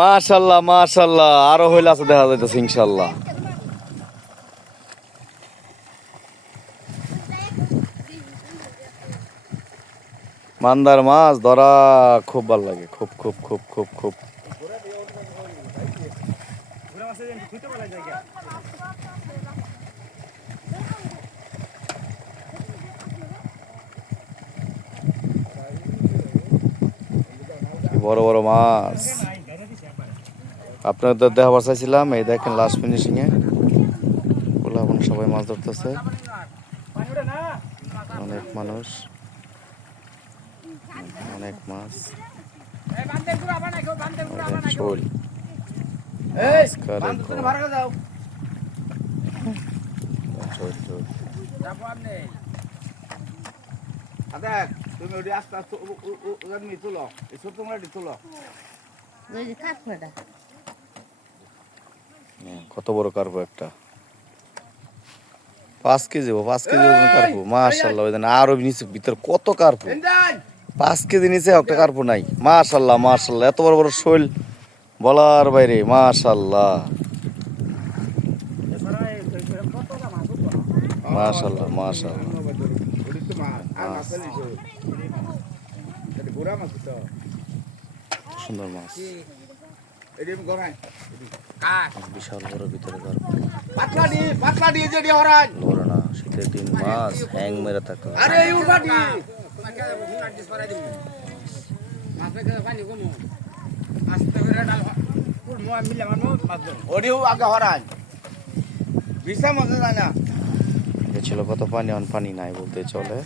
মাশাআল্লাহ মাশাআল্লাহ, আরো হইলে আছে দেখা যাইতেছে ইনশাআল্লাহ। মান্দার মাছ ধরা খুব ভালো লাগে, খুব খুব খুব খুব খুব। বড় বড় মাছ আপনাদের দেখাবার চাইছিলাম। এই দেখেন লাস্ট ফিনিশিং এ পোলাপান সবাই মাছ ধরতেছে, অনেক মানুষ, অনেক মাছ, শোল কত বড় কার্পো একটা, 5 কেজি 5 কেজি কার্পো মাশাআল্লাহ। ওই আরো নিচে ভিতর কত কার্পো, 5 কেজি নিচে একটা কার্পো নাই। মাশাআল্লাহ মাশাআল্লাহ, এত বড় বড় শোল বলার বাইরে মাশাআল্লাহ মাশাআল্লাহ মাশাআল্লাহ। সুন্দর মাছ, বিশাল বড় ভিতরে কার্পো। ধরে না, শীতের দিন মাছ হ্যাং মেরে থাকতে ছিল। কত পানি, পানি নাই বলতে চলে।